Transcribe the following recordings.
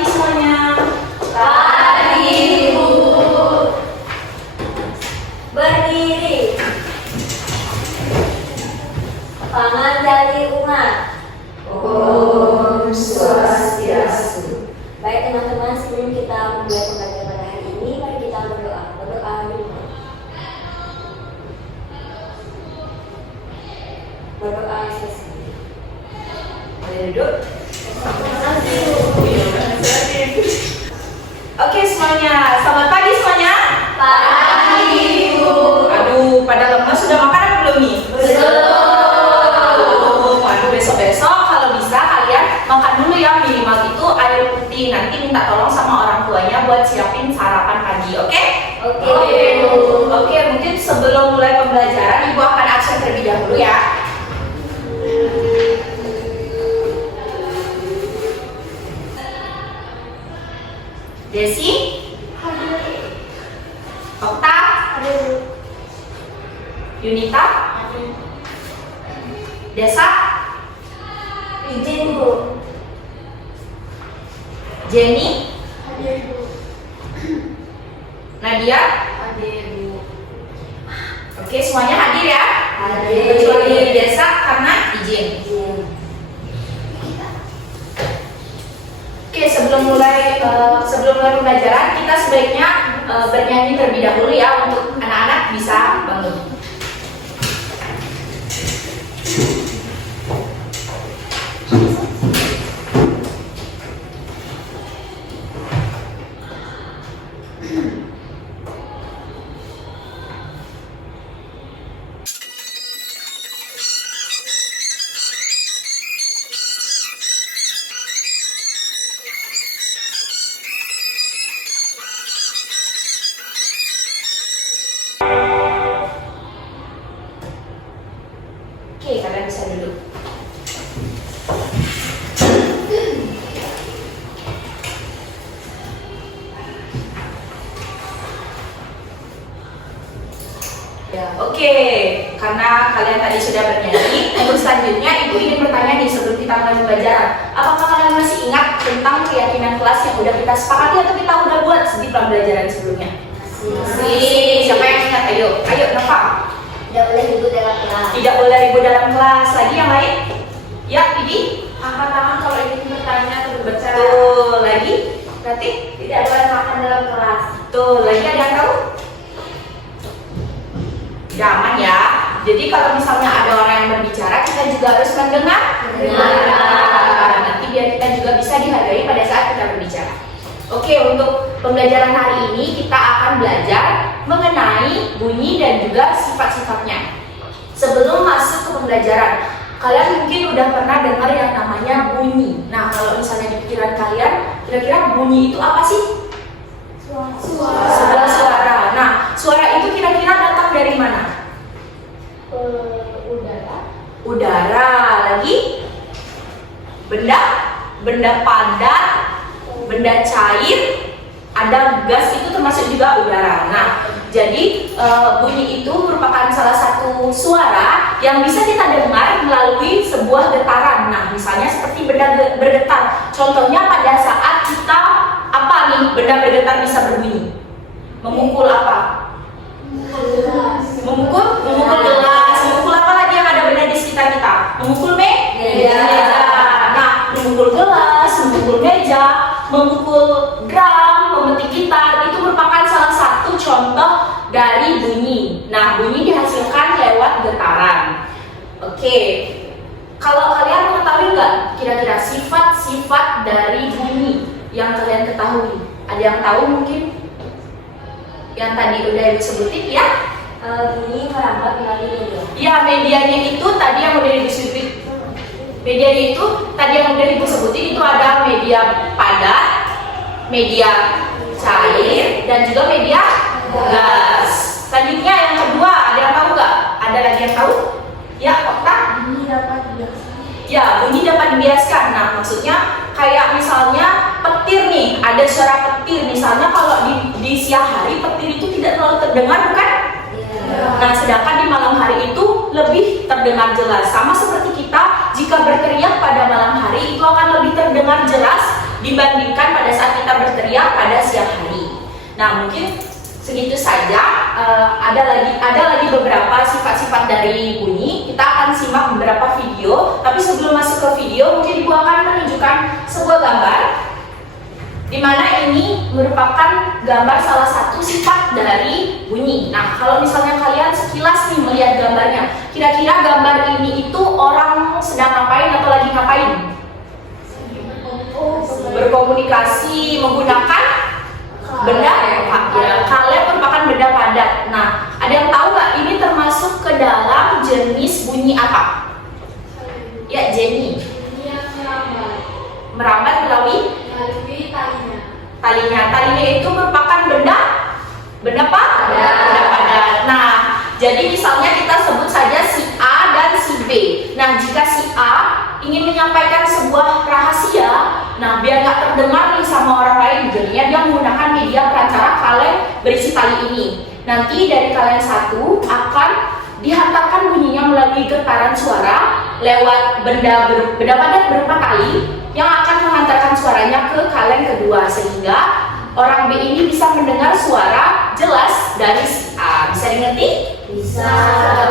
pagi semuanya. Pagi, Bu. Berdiri. Tangan dari umat. Om Swastiastu. Baik teman-teman, sebelum kita mulai pembelajaran pada hari ini, mari kita berdoa. Berdoa dulu. Berdoa sesi. Boleh duduk? Oke semuanya, selamat pagi semuanya. Pagi, Bu. Aduh, pada lemas sudah makan apa belum nih? Belum. Aduh, besok-besok kalau bisa kalian makan dulu ya, minimal itu air putih. Nanti minta tolong sama orang tuanya buat siapin sarapan pagi, oke? Oke, Bu. Oke, mungkin sebelum mulai pembelajaran Ibu akan absen terlebih dahulu ya. Desi, Okta, Yunita, Desa, Izin, Bu. Jenny, Hadir, Bu. Nadia. Hadir, Bu. Oke, semuanya hadir ya. Hadir. Kecuali Desa karena izin. Oke, sebelum mulai pembelajaran kita sebaiknya bernyanyi terlebih dahulu ya untuk anak-anak bisa bangun. Oke, kalian bisa duduk. Ya, oke. Karena kalian tadi sudah bernyanyi, untuk selanjutnya Ibu ingin bertanya nih sebelum kita mulai pembelajaran. Apakah kalian masih ingat tentang keyakinan kelas yang udah kita sepakati atau kita udah buat di pembelajaran sebelumnya? Masih. Siapa yang ingat? Ayo, Nova. Tidak boleh ribut dalam kelas. Tidak boleh ribut dalam kelas. Lagi yang lain? Ya, Bibi. Angkat tangan kalau ingin bertanya atau berbicara. Tuh, lagi? Berarti? Tidak boleh makan dalam kelas. Tuh, lagi ada yang tahu? Jangan ya. Jadi kalau misalnya ada orang yang berbicara, kita juga harus mendengar. Nanti biar kita juga bisa dihargai pada saat kita berbicara. Oke, untuk pembelajaran hari ini kita akan belajar mengenai bunyi dan juga sifat-sifatnya. Sebelum masuk ke pembelajaran, kalian mungkin udah pernah dengar yang namanya bunyi. Nah, kalau misalnya di pikiran kalian, kira-kira bunyi itu apa sih? Sebuah suara. Nah, suara itu kira-kira datang dari mana? Udara. Udara. Lagi? Benda padat, benda cair, ada gas, itu termasuk juga udara. Nah, jadi bunyi itu merupakan salah satu suara yang bisa kita dengar melalui sebuah getaran. Nah, misalnya seperti benda bergetar. Contohnya pada saat kita apa nih benda bergetar bisa berbunyi? Memukul apa? Memukul gelas. Memukul apa lagi yang ada benda di sekitar kita? Memukul meja. Nah, memukul gelas, memukul meja, memukul drum, memetik gitar, itu merupakan salah satu contoh dari bunyi. Nah, bunyi dihasilkan lewat getaran. Oke, kalau kalian mengetahui nggak kira-kira sifat-sifat dari bunyi yang kalian ketahui? Ada yang tahu mungkin? Yang tadi udah Ibu sebutin ya? Bunyi merambat melalui media. Ya, medianya itu tadi yang udah disebutin. Medianya itu tadi yang udah Ibu sebutin itu ada media padat, media cair, dan juga media gas. Selanjutnya yang kedua, ada yang tahu nggak? Ada lagi yang tahu? Ya, Okta? Bunyi dapat dibiaskan. Ya, bunyi dapat dibiaskan. Nah, maksudnya kayak misalnya petir nih, ada suara petir. Misalnya kalau di siang hari petir itu tidak terlalu terdengar, bukan? Nah, sedangkan di malam hari itu lebih terdengar jelas. Sama seperti kita, jika berteriak pada malam hari itu akan lebih terdengar jelas dibandingkan pada saat kita berteriak pada siang hari. Nah, mungkin segitu saja. Ada lagi beberapa sifat-sifat dari bunyi. Kita akan simak beberapa video. Tapi sebelum masuk ke video, mungkin Ibu akan menunjukkan sebuah gambar, di mana ini merupakan gambar salah satu sifat dari bunyi. Nah, kalau misalnya kalian sekilas nih melihat gambarnya, kira-kira gambar ini itu orang sedang ngapain atau lagi ngapain? Berkomunikasi menggunakan benda ya. Kalem merupakan benda padat. Nah, ada yang tahu nggak ini termasuk ke dalam jenis bunyi apa? Ya, Jenny. Merambat melalui talinya. Talinya itu merupakan benda padat. Benda padat. Nah, jadi misalnya kita sebut saja si A dan si B. Nah, jika si A ingin menyampaikan sebuah rahasia, nah biar nggak terdengar nih sama orang lain, jadinya dia menggunakan media perancara kaleng berisi tali ini. Nanti dari kalian satu akan dihantarkan bunyinya melalui getaran suara lewat benda padat berupa tali yang akan mengantarkan suaranya ke kaleng kedua, sehingga orang B ini bisa mendengar suara jelas dari si A. Bisa dimengerti? Bisa.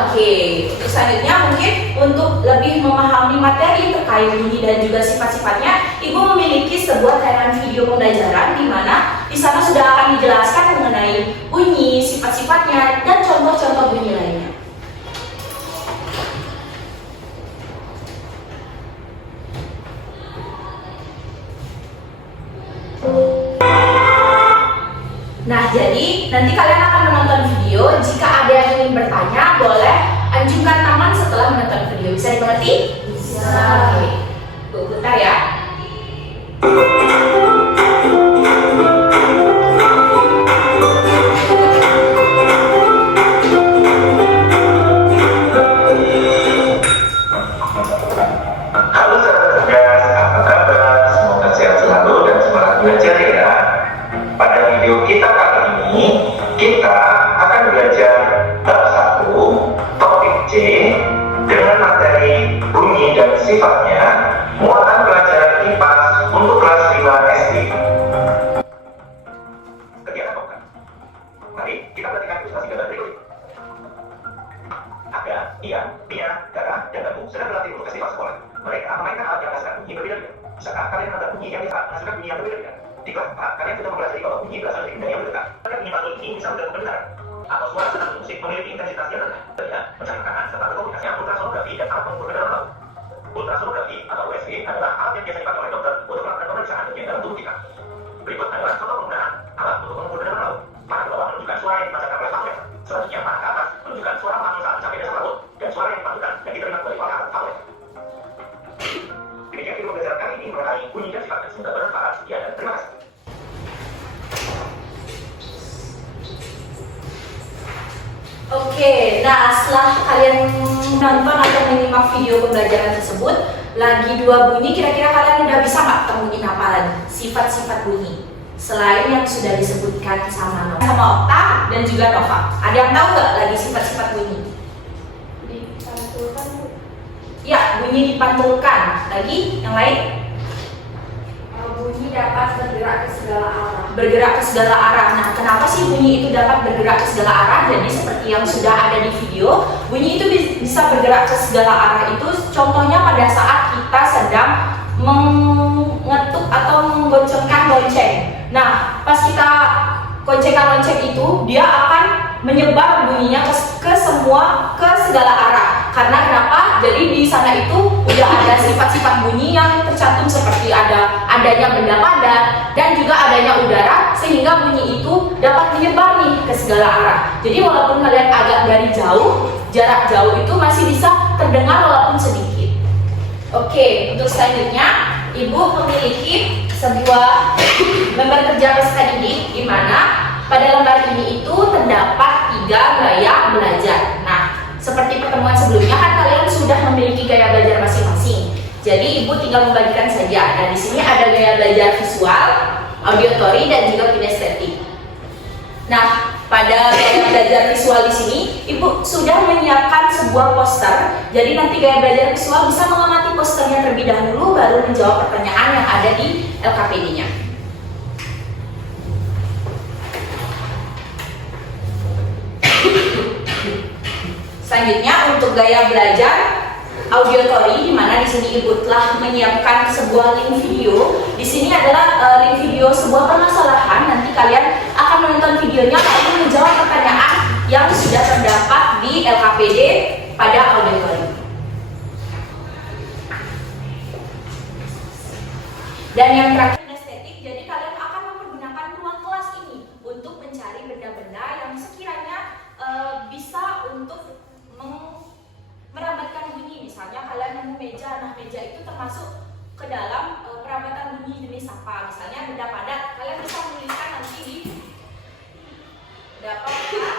Oke. Untuk selanjutnya mungkin untuk lebih memahami materi terkait bunyi dan juga sifat-sifatnya, Ibu memiliki sebuah tayangan video pembelajaran di mana di sana sudah akan dijelaskan mengenai bunyi, sifat-sifatnya, dan contoh-contoh bunyi lainnya. Nah, jadi nanti kalian akan menonton video. Jika ada yang ingin bertanya, boleh anjungkan tangan setelah menonton video. Bisa dimengerti? Bisa. Oke. Bentar ya. Halo sahabat cerdas, apa kabar? Semoga sehat selalu dan semangat belajar ya. Pada video kita kali ini, kita akan belajar bab 1, topik C, dengan materi bunyi dan sifatnya, muatan pelajaran IPA untuk kelas 5 SD. Kegiatan pembuka. Mari kita perhatikan ilustrasi gambar berikut. Aga, Ian, Mia, Dara, dan Teguh sedang berlatih untuk festival sekolah. Mereka memainkan alat yang menghasilkan bunyi berbeda-beda. Bisakah kalian mengenal bunyi yang bisa menghasilkan bunyi yang berbeda-beda? Di kelas 4, kalian sudah mempelajari bahwa bunyi berasal dari benda yang bergetar. Bunyi pantul ini bisa menggabungkan kebenaran. Atau suara senang musik memiliki intensitas yang rendah. Daya, mencari serta berkomunikasi ultrasonografi dan alat pengukur kedalam laut. Ultrasonografi atau USG adalah alat yang biasa dipakai oleh dokter untuk melakukan pemeriksaan bagian dalam tubuh kita. Berikut adalah contoh penggunaan alat untuk mengukur kedalam laut. Panah ke bawah menunjukkan suara yang dipancarkan oleh termometer. Selanjutnya panah ke atas menunjukkan suara langsung saat mencapai dasar laut dan suara yang dipantukan dan diterima dari alat termometer. Demikian video belajar kali ini mengenai bunyi dan sifatnya. Semoga bermanfaat. Sekian dan terima kasih. Oke, nah setelah kalian nonton atau menyimak video pembelajaran tersebut, lagi 2 bunyi, kira-kira kalian udah bisa nggak temuin apa lagi? Sifat-sifat bunyi selain yang sudah disebutkan sama Okta dan juga Nova. Ada yang tahu nggak lagi sifat-sifat bunyi? Dipantulkan, Bu. Ya, bunyi dipantulkan. Lagi yang lain? Bunyi dapat bergerak ke segala arah. Bergerak ke segala arah. Nah, kenapa sih bunyi itu dapat bergerak ke segala arah? Jadi seperti yang sudah ada di video, bunyi itu bisa bergerak ke segala arah itu contohnya pada saat kita sedang mengetuk atau menggoncengkan lonceng. Nah, pas kita goncengkan lonceng itu, dia akan menyebar bunyinya ke segala arah. Karena kenapa? Jadi di sana itu udah ada sifat-sifat bunyi yang tercantum seperti adanya benda padat dan juga adanya udara, sehingga bunyi itu dapat menyebar nih ke segala arah. Jadi walaupun kalian agak dari jauh, jarak jauh itu masih bisa terdengar walaupun sedikit. Oke, untuk selanjutnya Ibu memiliki sebuah lembar kerja peserta didik di mana pada lembar ini itu terdapat 3 gaya belajar. Nah, seperti pertemuan sebelumnya kan kalian sudah memiliki gaya belajar masing-masing. Jadi Ibu tinggal membagikan saja. Nah, di sini ada gaya belajar visual, auditory, dan juga kinestetik. Nah, pada gaya belajar visual di sini, Ibu sudah menyiapkan sebuah poster. Jadi nanti gaya belajar visual bisa mengamati posternya terlebih dahulu, baru menjawab pertanyaan yang ada di LKPD-nya. Selanjutnya untuk gaya belajar auditory, di mana di sini Ibu telah menyiapkan sebuah link video. Di sini adalah link video sebuah permasalahan. Nanti kalian akan menonton videonya lalu menjawab pertanyaan yang sudah terdapat di LKPD pada auditory. Dan yang terakhir estetik. Jadi kalian akan mempergunakan ruang kelas ini untuk mencari benda-benda yang sekiranya bisa untuk merambatkan bunyi. Misalnya kalian nemu meja, nah meja itu termasuk ke dalam perabatan bunyi jenis apa. Misalnya benda padat, kalian bisa menuliskan nanti di tidak apa-apa.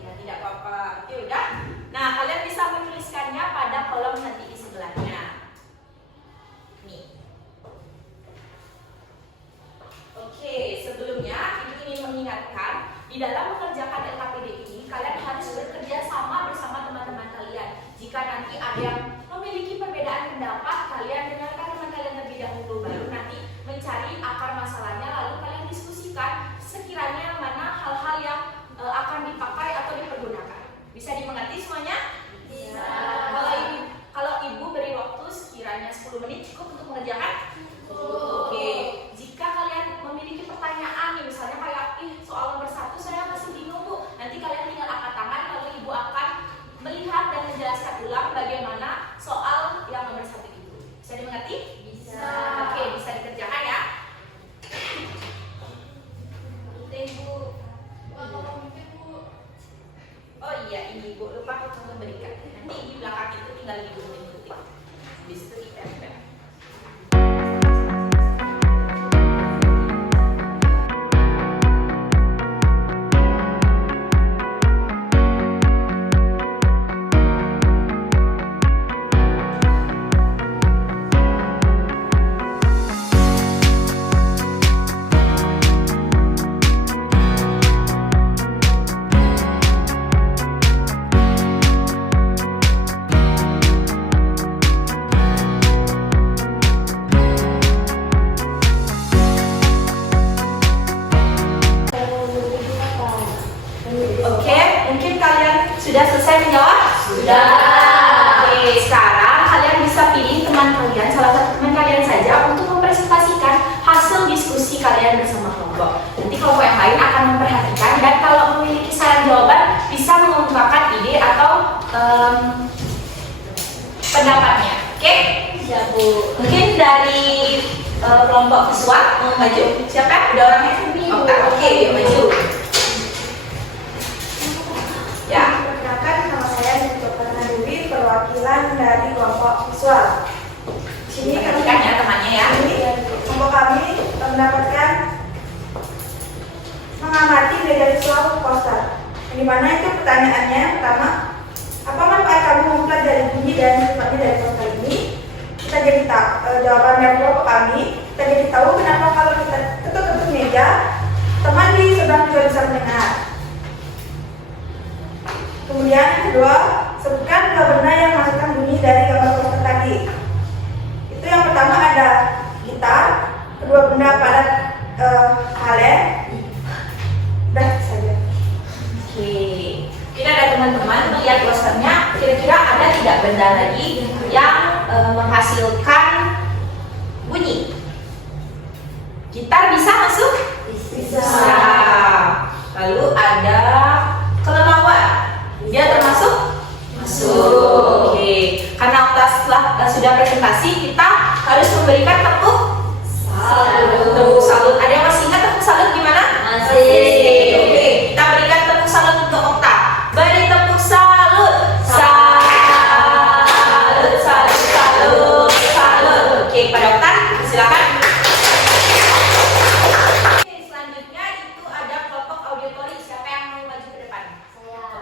Ya, tidak apa-apa. Oke, udah. Nah, kalian bisa menuliskannya pada kolom nanti di sebelahnya. Nih. Oke, sebelumnya Ibu ingin mengingatkan, di dalam mengerjakan LKPD ini kalian harus bekerja sama bersama teman-teman kalian. Jika nanti ada yang memiliki perbedaan pendapat, kalian dengarkan teman kalian terlebih dahulu, baru nanti mencari akar masalahnya, lalu kalian diskusikan sekiranya mana hal-hal yang akan dipakai atau dipergunakan. Bisa dimengerti semuanya? Bisa. Kalau Ibu beri waktu sekiranya 10 menit cukup untuk mengerjakan? Oke. Jika kalian memiliki pertanyaan nih, misalnya kayak soal nomor 1 saya masih bingung Bu, nanti kalian tinggal angkat tangan, lalu Ibu akan melihat dan menjelaskan ulang bagaimana soal yang nomor 1 itu. Bisa dimengerti? Bisa. Oke, bisa dikerjakan ya. Ibu. Oh iya, ini Ibu lupa untuk memberikan. Nanti di belakang itu tinggal Ibu mengikuti. Di situ ditempel. Oke, mungkin kalian sudah selesai menjawab? Sudah. Oke, sekarang kalian bisa pilih teman kalian, salah satu teman kalian saja untuk mempresentasikan hasil diskusi kalian bersama kelompok. Nanti kelompok yang lain akan memperhatikan dan kalau memiliki saran jawaban bisa mengungkapkan ide atau pendapatnya. Oke? Siap, Bu. Mungkin dari kelompok visual mau maju? Siapa? Ada orangnya? Oke, maju. Ya. Perkenalkan, nama saya Dr. Dewi, perwakilan dari kelompok visual. Di sini kami Perhatikan ya temannya ya. kelompok kami mendapatkan mengamati media visual poster. Di mana itu pertanyaannya pertama, apa manfaat kamu mempelajari bunyi dan sifatnya dari poster ini? Kita jadi tahu jawaban dari kelompok kami. Kita jadi tahu kenapa kalau kita ketuk-ketuk meja, teman di sebelah juga bisa mendengar. Kemudian yang kedua, sebutkan dua benda yang menghasilkan bunyi dari gambar poster tadi. Itu yang pertama ada gitar, kedua benda padat hale. Udah saja. Oke, kita ada teman-teman melihat posternya, kira-kira ada tidak benda lagi yang menghasilkan bunyi? Gitar bisa masuk? Bisa. Lalu ada kelelawar, dia termasuk? Masuk. Oke, karena setelah sudah presentasi, kita harus memberikan tepuk salut. Tepuk salut. Ada yang masih ingat tepuk salut gimana? Masih. Oke, kita berikan tepuk salut untuk Okta. Beri tepuk salut. Salut, salut, salut, salut. Oke, pada Okta, silakan. Oke, selanjutnya itu ada kelompok auditory. Siapa yang mau maju ke depan?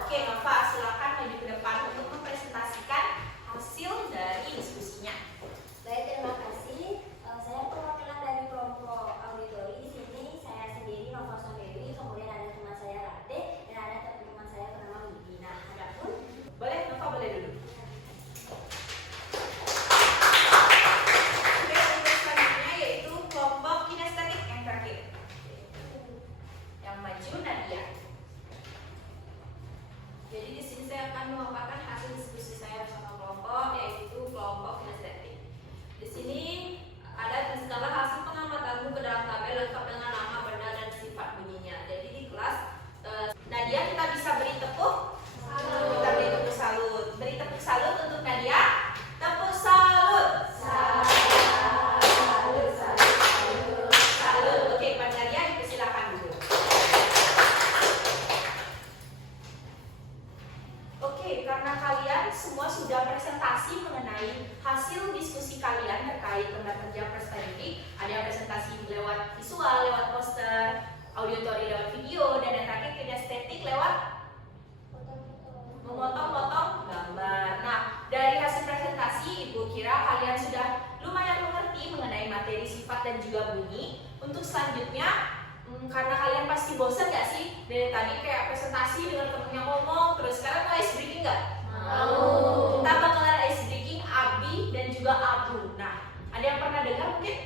Oke, Nova, silakan maju ke depan untuk mempresentasikan hasil dari diskusinya. Baik, terima kasih. Saya perwakilan dari kelompok auditori. Di sini saya sendiri Nova Dewi, kemudian ada teman saya dan juga bunyi. Untuk selanjutnya, karena kalian pasti bosan gak sih dari tadi kayak presentasi dengan temennya ngomong terus, sekarang mau ice breaking gak? Mau. Kita bakalan ice breaking Abi dan juga Abu. Nah, ada yang pernah dengar mungkin?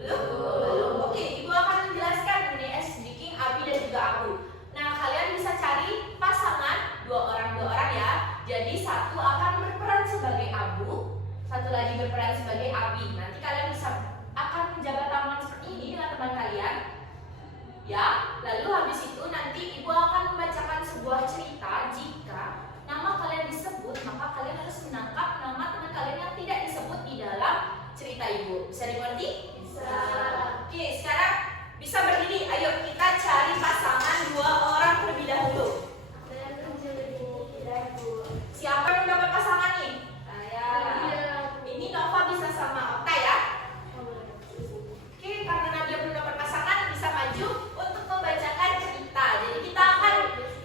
Belum? Oke, Ibu akan menjelaskan mengenai ice breaking Abi dan juga Abu. Nah, kalian bisa cari pasangan dua orang ya. Jadi satu akan berperan sebagai Abu, satu lagi berperan sebagai Abi. Nanti kalian akan menjabat tangan seperti ini dengan teman kalian. Ya, lalu habis itu nanti Ibu akan membacakan sebuah cerita. Jika nama kalian disebut, maka kalian harus menangkap nama teman kalian yang tidak disebut di dalam cerita Ibu. Bisa dimengerti? Bisa. Oke, sekarang bisa berdiri. Ayo kita cari pasangan dua orang terlebih dahulu. Siapa yang dapat pasangan nih? Saya. Ini Nova bisa sama Okta ya. Oke, karena Nadia belum dapat pasangan, bisa maju untuk membacakan cerita. Jadi kita akan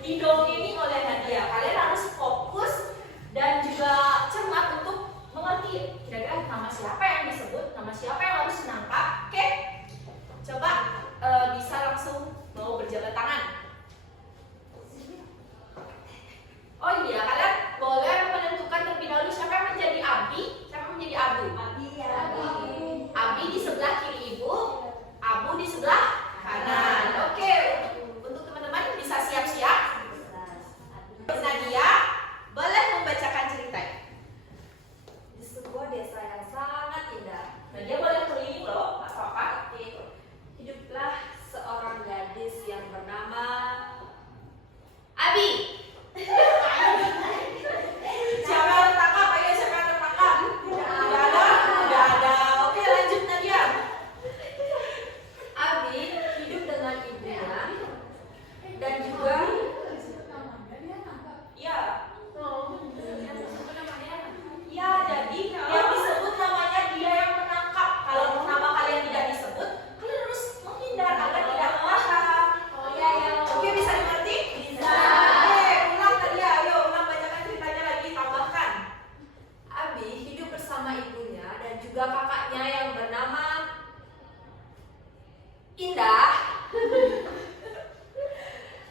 didongeni oleh Nadia. Kalian harus fokus dan juga cermat untuk mengerti kira-kira nama siapa yang disebut, nama siapa yang harus menangkap. Oke, coba bisa langsung mau berjabat tangan. Oh iya, kalian boleh menentukan terlebih dahulu siapa yang menjadi Abi, siapa yang menjadi Abu. Abi di sebelah kiri Ibu, Abu di sebelah kanan. Oke, untuk teman-teman bisa siap-siap. Nadia, boleh membacakan cerita. Di sebuah desa yang sangat indah, Nadia boleh keliling loh, nggak apa-apa. hiduplah seorang gadis yang bernama Abi. Siapa yang tertangkap? Ayo, siapa yang tertangkap? Nggak ada? Nggak ada. Oke, lanjut Nadia. Abi hidup dengan ibunya dan juga Iya. Ya, jadi yang disebut namanya dia yang menangkap. Kalau nama kalian tidak disebut, kalian harus menghindar agar tidak paham. Oke, bisa dimengerti? Bisa. Oke, ulang tadi ya. Ayo, ulang bacakan ceritanya lagi, tambahkan. Abi hidup bersama ibunya dan juga kakaknya yang bernama Indah.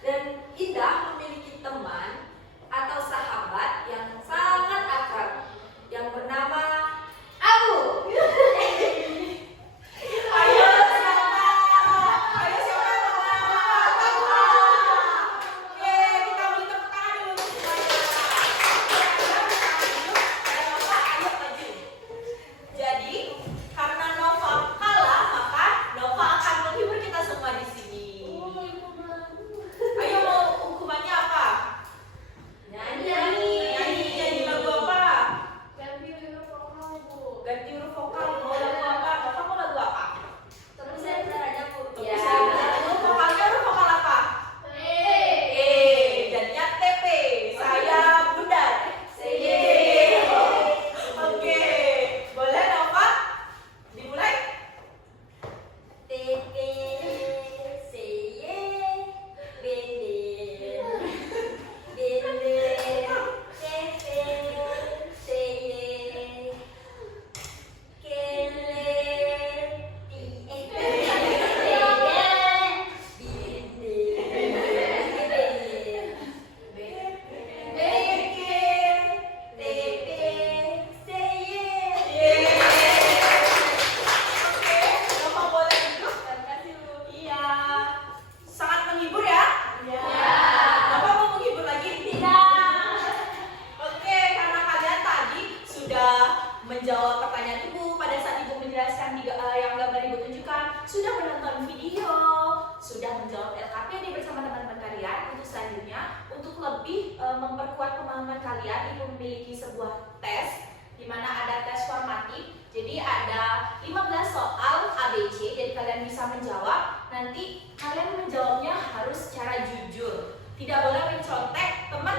Dan Indah memiliki teman atau sahabat yang sangat akrab yang bernama Abu. Ayo, siapa? Ayo, siapa yang menang? Oke, kita beri tepuk tangan dulu untuk semuanya. Ayo, maju. Jadi, karena Nova kalah, maka Nova akan menghibur kita semua di sini. Ayo, mau hukumannya apa? Nyanyi lagu apa? Ganti huruf vokal. Mau lagu apa? Nova mau lagu apa? Terus saya caranya Bu. Ya. Vokalnya huruf vokal apa? Jadinya TP. Saya Bunda. Oke. Boleh Nova? Dimulai? TP CY Bender TP CY Keler Oke, Nova boleh duduk? Iya. Sangat menghibur ya? Nova mau menghibur lagi? Oke, karena kalian tadi sudah menjawab pertanyaan Ibu pada saat Ibu menjelaskan yang gambar Ibu tunjukkan, sudah menonton video, sudah menjawab LKPD bersama teman-teman kalian. Untuk selanjutnya, untuk lebih memperkuat pemahaman kalian, Ibu memiliki sebuah tes di mana ada tes formatif. Jadi ada 15 soal ABC, jadi kalian bisa menjawab. Nanti kalian menjawabnya harus secara jujur. Tidak boleh mencontek teman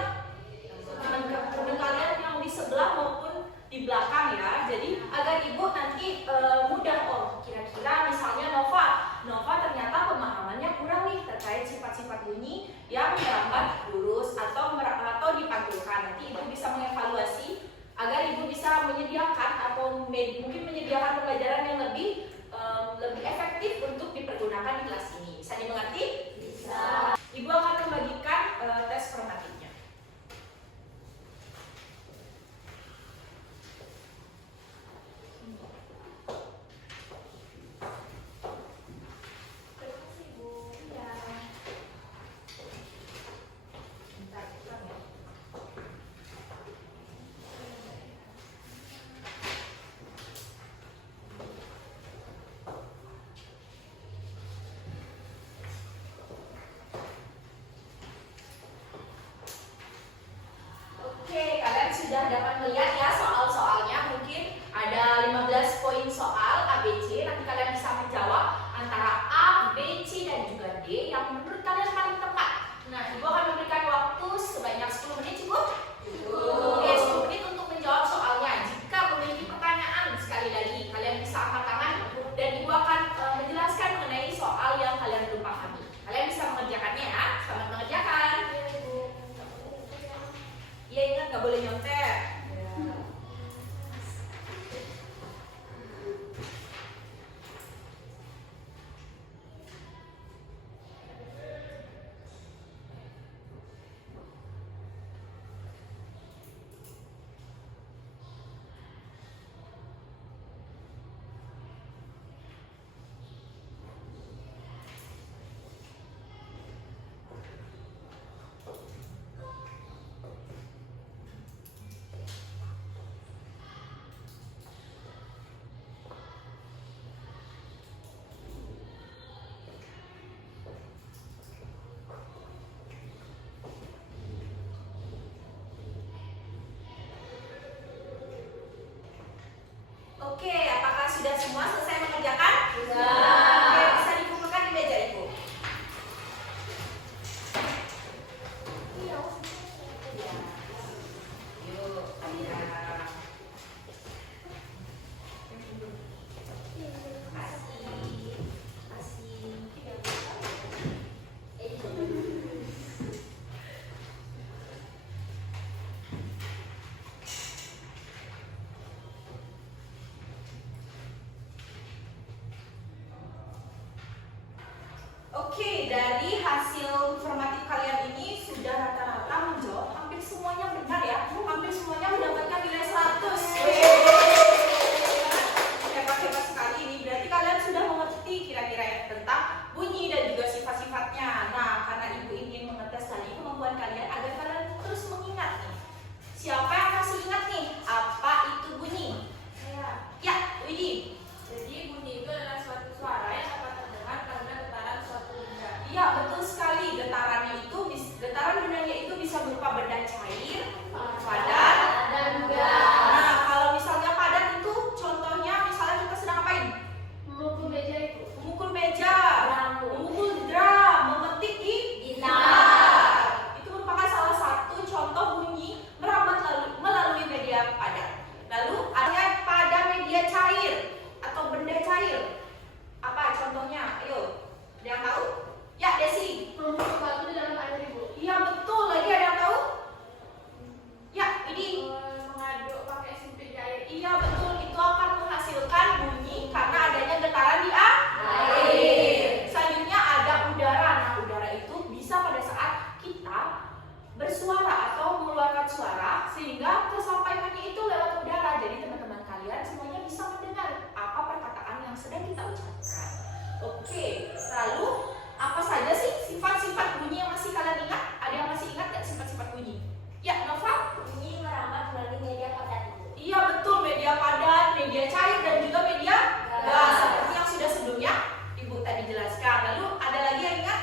kalian yang di sebelah maupun di belakang ya. Jadi agar Ibu nanti mudah, oh kira-kira misalnya Nova ternyata pemahamannya kurang nih terkait sifat-sifat bunyi yang merambat, lurus atau dipantulkan. Nanti Ibu bisa mengevaluasi agar Ibu bisa menyediakan atau mungkin menyediakan pembelajaran nanti kalian bisa menjawab antara A, B, C, dan juga D yang menurut kalian paling tepat. Nah, Ibu akan memberikan waktu sebanyak 10 menit cukup? Oke, 10 menit untuk menjawab soalnya. Jika memiliki pertanyaan, sekali lagi kalian bisa angkat tangan dan Ibu akan menjelaskan mengenai soal yang kalian belum pahami. Kalian bisa mengerjakannya ya. Selamat mengerjakan. Iya, ingat nggak boleh nyontek. Oke, apakah sudah semua selesai mengerjakan? Sudah. Oke, bisa dikumpulkan di meja Ibu. Yuk, Oke, dari hasil formatif kalian ini sudah rata-rata menjawab hampir semuanya benar ya. Hampir semuanya mendapatkan nilai 100. Hebat-hebat sekali ini. Berarti kalian sudah mengerti kira-kira ya tentang bunyi dan juga sifat-sifatnya. Nah, karena Ibu ingin mengetes tadi kemampuan kalian agar kalian terus mengingat nih. Siapa yang masih ingat nih? Apa itu bunyi? Ya, Widi. Jadi bunyi itu adalah suatu suara yang dapat terdengar karena getaran suatu benda. Iya, betul sekali. Getaran bendanya itu bisa berupa benda cair, padat, dan juga Nah, kalau misalnya padat itu contohnya misalnya kita sedang ngapain? memukul meja itu. Memukul meja, memukul drum, memetik Gitar. Itu merupakan salah satu contoh bunyi merambat melalui media padat. Lalu ada pada media cair atau benda cair. Apa contohnya? Ayo, ada yang tahu? Ya, Desi. Memukul batu di dalam air Ibu. Iya, betul. Lagi ada yang tahu? Ya, ini. Mengaduk pakai sempit air. Iya, betul. Itu akan menghasilkan bunyi karena adanya getaran di air. Selanjutnya ada udara. Nah, udara itu bisa pada saat kita bersuara atau mengeluarkan suara sehingga tersampaikannya itu lewat udara. Jadi teman-teman kalian semuanya bisa mendengar apa perkataan yang sedang kita ucapkan. Oke, lalu apa saja sih sifat-sifat bunyi yang masih kalian ingat? Ada yang masih ingat nggak sifat-sifat bunyi? Ya, Nova? Bunyi merambat melalui media padat Ibu. Iya, betul, media padat, media cair, dan juga media gas. Seperti yang sudah sebelumnya Ibu tadi jelaskan. Lalu ada lagi yang ingat?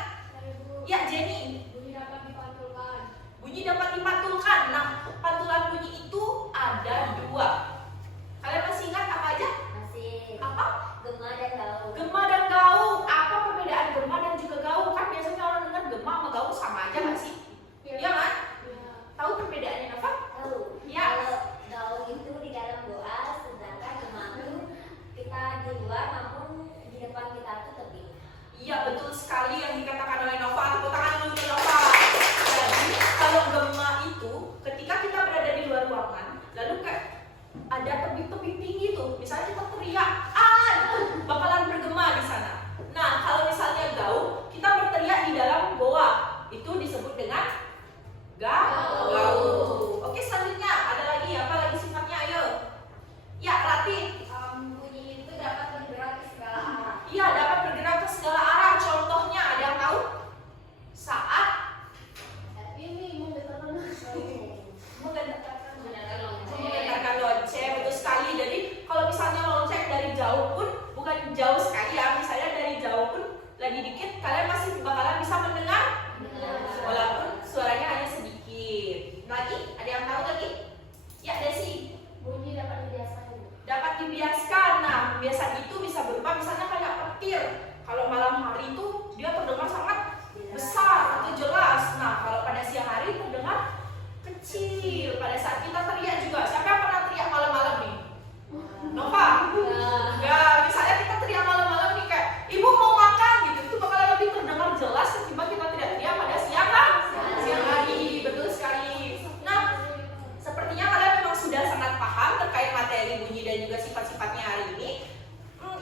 Ya, Jenny. Bunyi dapat dipantulkan. Bunyi dapat dipantulkan. Nah, pantulan bunyi itu ada 2. Kalian masih ingat apa aja? Masih. Apa? Gema dan gaung. Gema dan gaung. Apa perbedaan gema dan juga gaung? Kan biasanya orang dengar gema sama gaung sama aja nggak sih? Iya kan? Ya. Tahu perbedaannya apa? Tahu. Ya. Kalau gaung itu di dalam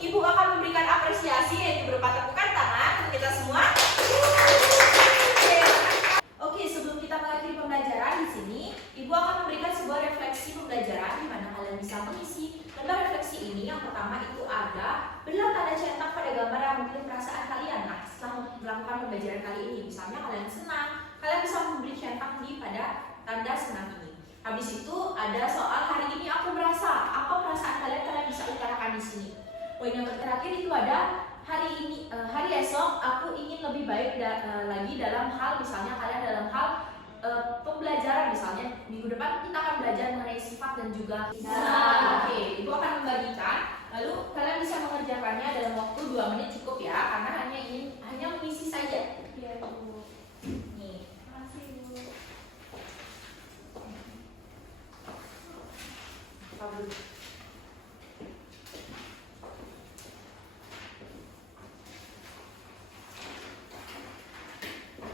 Ibu akan memberikan apresiasi yaitu berupa tepukan tangan untuk kita semua. Oke, sebelum kita mengakhiri pembelajaran di sini, Ibu akan memberikan sebuah refleksi pembelajaran di mana kalian bisa mengisi lembar refleksi ini. Yang pertama itu ada berilah tanda cetak pada gambar yang mewakili perasaan kalian. Nah, setelah melakukan pembelajaran kali ini, misalnya kalian senang, kalian bisa memberi cetak pada tanda senang ini. Habis itu ada soal hari ini aku merasa, apa perasaan kalian bisa utarakan di sini. Poin yang terakhir itu ada hari esok aku ingin lebih baik lagi dalam hal, misalnya kalian dalam hal pembelajaran, misalnya minggu depan kita akan belajar mengenai sifat dan juga Oke, Ibu akan membagikan, lalu kalian bisa mengerjakannya dalam waktu 2 menit cukup ya, karena hanya mengisi saja. Iya, Bu. Nih. Makasih, Bu.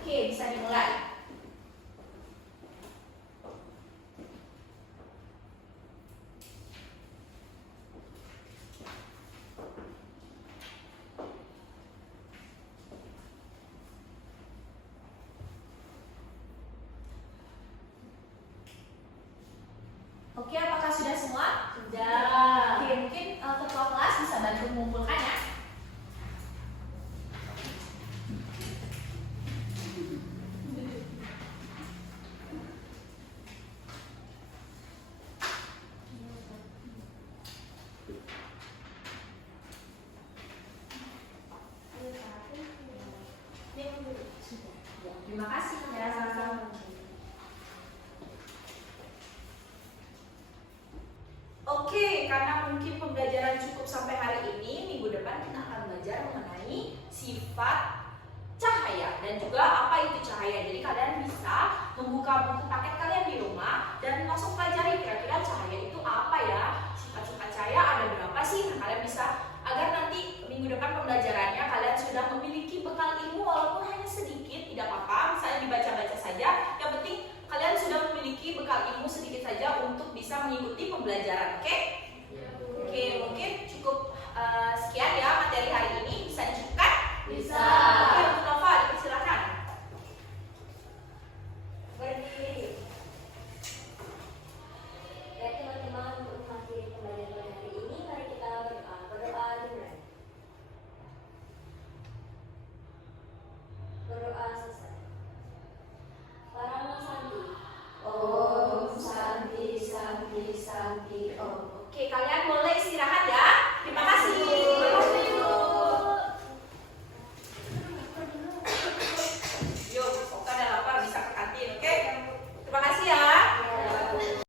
Oke, bisa dimulai. Oke, apakah sudah semua? Sudah. Oke, mungkin ketua kelas bisa bantu mengumpulkannya. Terima kasih. Ya, sama-sama. Oke, karena mungkin pembelajaran cukup sampai hari ini, minggu depan kita akan belajar mengenai sifat cahaya dan juga apa itu cahaya. Jadi kalian bisa membuka buku paket kalian di rumah dan langsung pelajari kira-kira cahaya itu apa ya, sifat-sifat cahaya ada berapa sih. Nah, kalian bisa agar nanti minggu depan